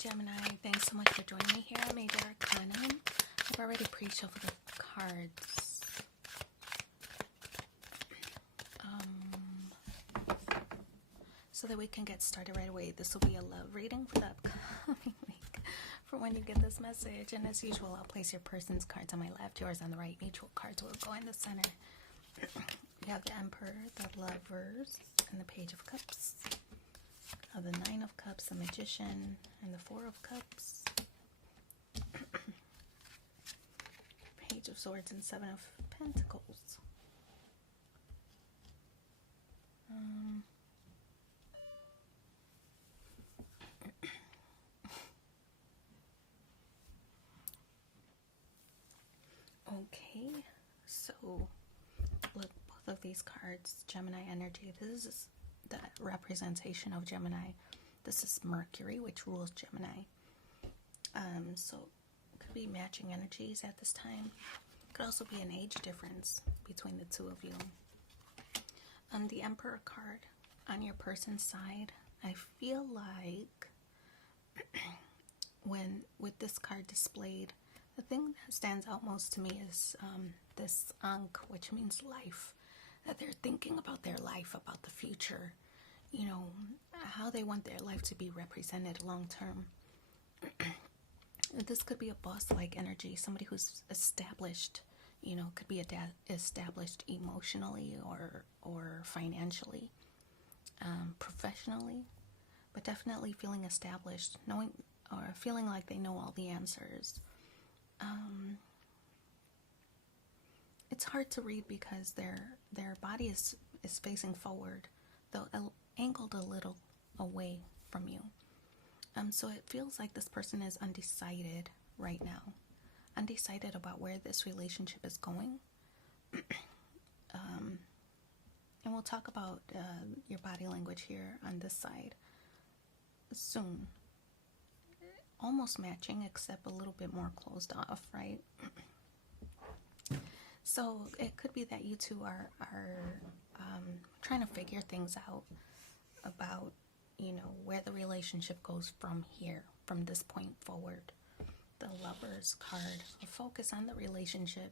Gemini, thanks so much for joining me here on Major Arcanum. I've already pre-shuffled the cards. So that we can get started right away. This will be a love reading for the upcoming week for when you get this message. And as usual, I'll place your person's cards on my left, yours on the right. Mutual cards will go in the center. We have the Emperor, the Lovers, and the Page of Cups. The Nine of Cups, the Magician, and the Four of Cups. Page of Swords and Seven of Pentacles. Okay, so look, both of these cards, Gemini energy, this is the representation of Gemini. This is Mercury, which rules Gemini. So could be matching energies at this time. Could also be an age difference between the two of you. On the Emperor card, on your person's side, I feel like when with this card displayed, the thing that stands out most to me is this Ankh, which means life. That they're thinking about their life, about the future, you know, how they want their life to be represented long term. This could be a boss-like energy, somebody who's established, you know, could be established emotionally or financially, professionally, but definitely feeling established, knowing or feeling like they know all the answers. It's hard to read because their body is facing forward, though angled a little away from you. So it feels like this person is undecided right now, undecided about where this relationship is going. And we'll talk about your body language here on this side soon. Almost matching, except a little bit more closed off, right? So it could be that you two are trying to figure things out about, you know, where the relationship goes from here, from this point forward. The Lover's card, a focus on the relationship.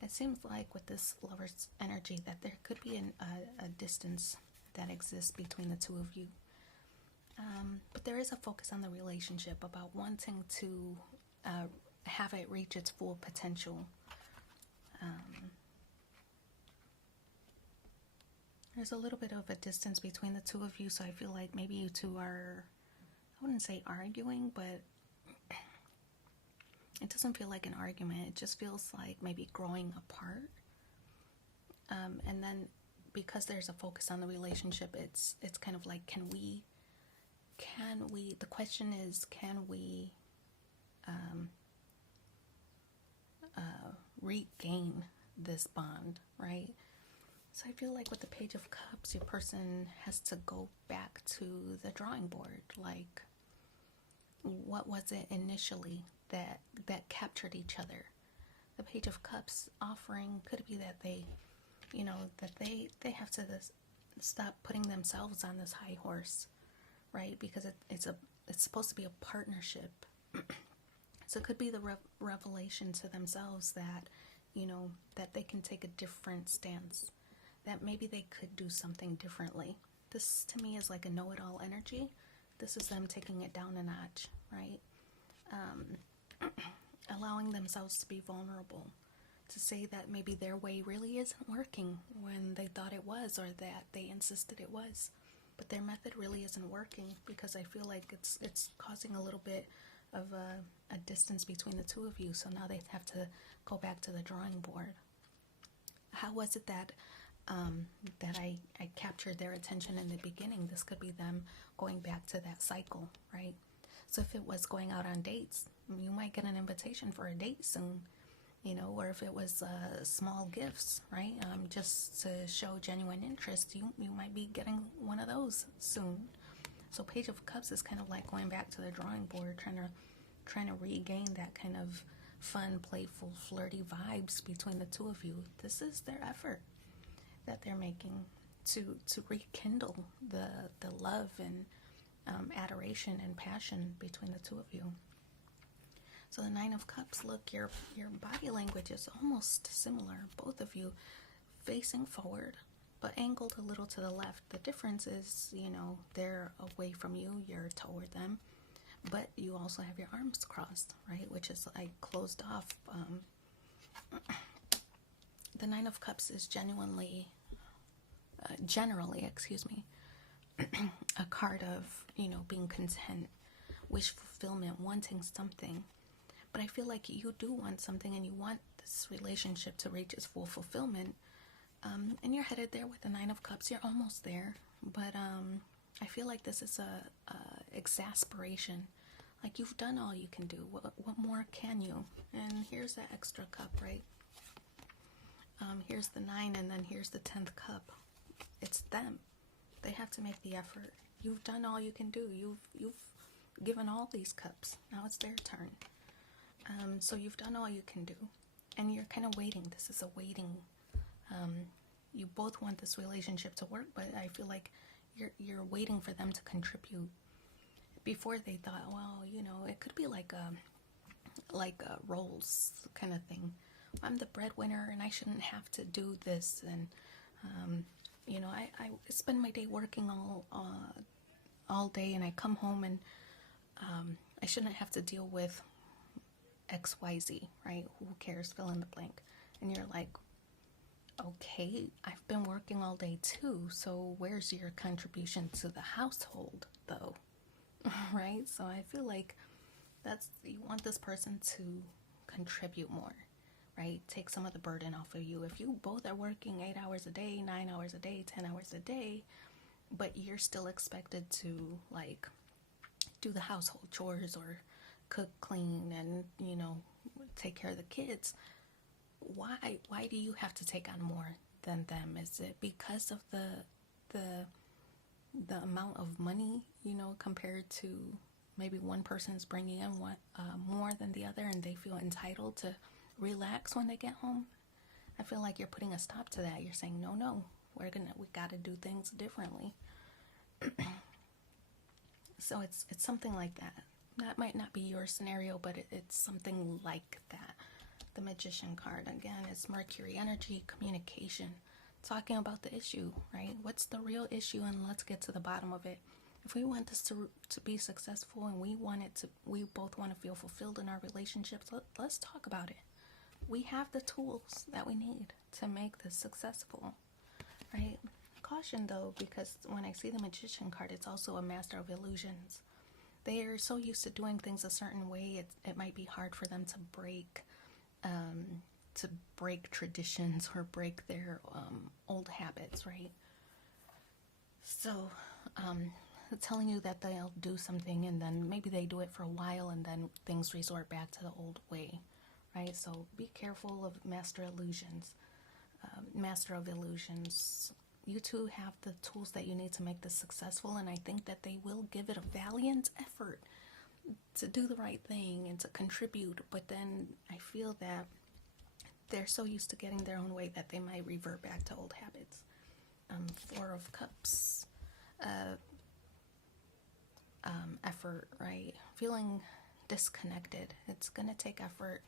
It seems like with this Lover's energy that there could be a distance that exists between the two of you. But there is a focus on the relationship, about wanting to have it reach its full potential. There's a little bit of a distance between the two of you, so I feel like maybe you two are, I wouldn't say arguing, but it doesn't feel like an argument. It just feels like maybe growing apart. And then because there's a focus on the relationship, it's kind of like, can we, the question is, can we regain this bond, right? So I feel like with the Page of Cups, your person has to go back to the drawing board. Like, what was it initially that captured each other? The Page of Cups offering could be that they, you know, that they have to stop putting themselves on this high horse, right? Because it's supposed to be a partnership. So it could be the revelation to themselves that, you know, that they can take a different stance, that maybe they could do something differently. This to me is like a know-it-all energy. This is them taking it down a notch, right? Allowing themselves to be vulnerable, to say that maybe their way really isn't working when they thought it was, or that they insisted it was, but their method really isn't working, because I feel like it's causing a little bit of a distance between the two of you. So now they have to go back to the drawing board. How was it that I captured their attention in the beginning? This could be them going back to that cycle, right? So if it was going out on dates, you might get an invitation for a date soon, you know, or if it was small gifts, right? Just to show genuine interest, you might be getting one of those soon. So Page of Cups is kind of like going back to the drawing board, trying to regain that kind of fun, playful, flirty vibes between the two of you. This is their effort that they're making to rekindle the love and adoration and passion between the two of you. So the Nine of Cups, look, your body language is almost similar. Both of you facing forward, but angled a little to the left. The difference is, you know, they're away from you, you're toward them, but you also have your arms crossed, right? Which is like closed off. The Nine of Cups is generally, a card of, you know, being content, wish fulfillment, wanting something. But I feel like you do want something, and you want this relationship to reach its full fulfillment. And you're headed there with the Nine of Cups. You're almost there. But I feel like this is a exasperation. Like, you've done all you can do. What more can you? And here's the extra cup, right? Here's the 9, and then here's the 10th cup. It's them. They have to make the effort. You've done all you can do. You've given all these cups. Now it's their turn. So you've done all you can do, and you're kind of waiting. This is a waiting. You both want this relationship to work, but I feel like you're waiting for them to contribute. Before, they thought, well, you know, it could be like a roles kind of thing. I'm the breadwinner, and I shouldn't have to do this. And you know, I spend my day working all day, and I come home, and I shouldn't have to deal with XYZ, right? Who cares? Fill in the blank. And you're like, okay, I've been working all day too, so where's your contribution to the household, though? Right? So I feel like you want this person to contribute more, right? Take some of the burden off of you. If you both are working 8 hours a day, 9 hours a day, 10 hours a day, but you're still expected to, like, do the household chores or cook, clean, and, you know, take care of the kids, why do you have to take on more than them? Is it because of the amount of money, you know, compared to maybe one person's bringing in more than the other, and they feel entitled to relax when they get home? I feel like you're putting a stop to that. You're saying, no, we got to do things differently. So it's something like that. That might not be your scenario, but it's something like that. The Magician card, again, is Mercury energy, communication, talking about the issue, right? What's the real issue, and let's get to the bottom of it. If we want this to be successful, and we both want to feel fulfilled in our relationships, let's talk about it. We have the tools that we need to make this successful, right? Caution, though, because when I see the Magician card, it's also a Master of Illusions. They are so used to doing things a certain way, it might be hard for them to break traditions or break their old habits, right? So telling you that they'll do something, and then maybe they do it for a while, and then things resort back to the old way, right? So be careful of Master of Illusions. You two have the tools that you need to make this successful, and I think that they will give it a valiant effort to do the right thing and to contribute. But then I feel that they're so used to getting their own way that they might revert back to old habits. Four of Cups, effort, right? Feeling disconnected. It's gonna take effort,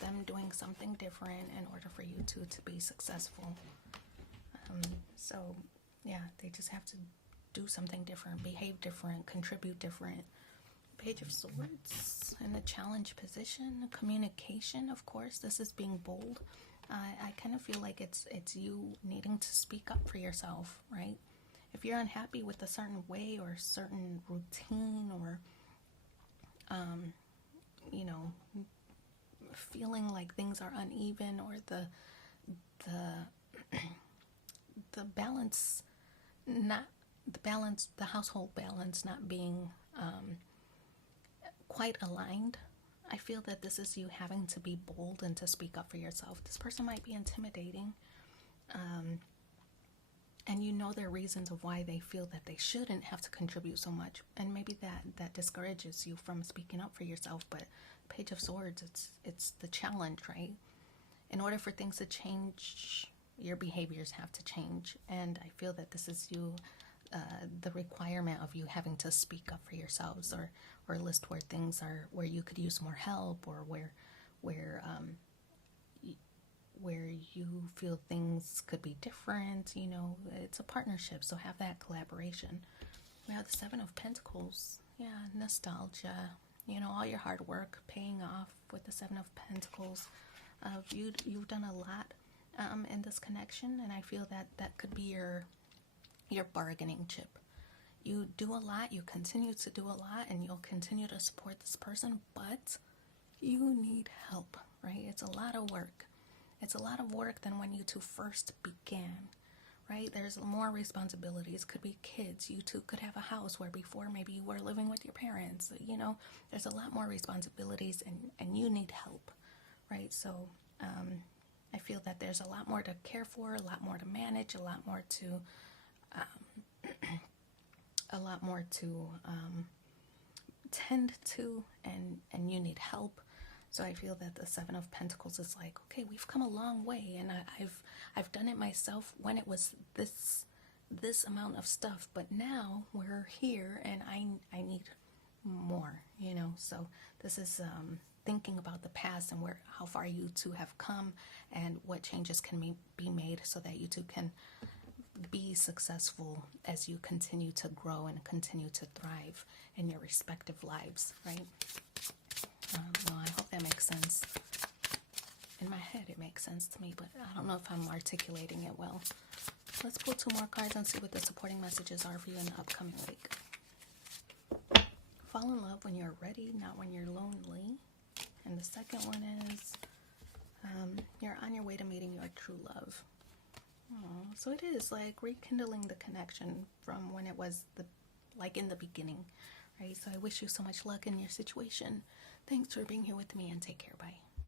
them doing something different in order for you two to be successful. So yeah, they just have to do something different, behave different, contribute different. Page of Swords in the challenge position. Communication, of course. This is being bold. I kind of feel like it's you needing to speak up for yourself, right? If you're unhappy with a certain way or a certain routine, or you know, feeling like things are uneven, or the balance, the household balance not being quite aligned, I feel that this is you having to be bold and to speak up for yourself. This person might be intimidating, and you know their reasons of why they feel that they shouldn't have to contribute so much, and maybe that discourages you from speaking up for yourself. But Page of Swords, it's the challenge, right? In order for things to change, your behaviors have to change, and I feel that this is you the requirement of you having to speak up for yourselves, or list where things are, where you could use more help, or where where you feel things could be different. You know, it's a partnership, so have that collaboration. We have the Seven of Pentacles. Yeah, nostalgia. You know, all your hard work paying off with the Seven of Pentacles. You've done a lot in this connection, and I feel that that could be your bargaining chip. You do a lot, you continue to do a lot, and you'll continue to support this person, but you need help, right? It's a lot of work. It's a lot of work than when you two first began, right? There's more responsibilities. Could be kids. You two could have a house where before maybe you were living with your parents. You know, there's a lot more responsibilities, and you need help, right? So I feel that there's a lot more to care for, a lot more to manage, a lot more to tend to, and you need help. So I feel that the Seven of Pentacles is like, okay, we've come a long way, and I've done it myself when it was this amount of stuff, but now we're here, and I need more, you know. So this is thinking about the past and how far you two have come, and what changes can be made so that you two can be successful as you continue to grow and continue to thrive in your respective lives, right? Well, I hope that makes sense. In my head, it makes sense to me, but I don't know if I'm articulating it well. Let's pull 2 more cards and see what the supporting messages are for you in the upcoming week. Fall in love when you're ready, not when you're lonely. And the second one is you're on your way to meeting your true love. Oh, so it is like rekindling the connection from when it was like in the beginning, right? So I wish you so much luck in your situation. Thanks for being here with me, and take care. Bye.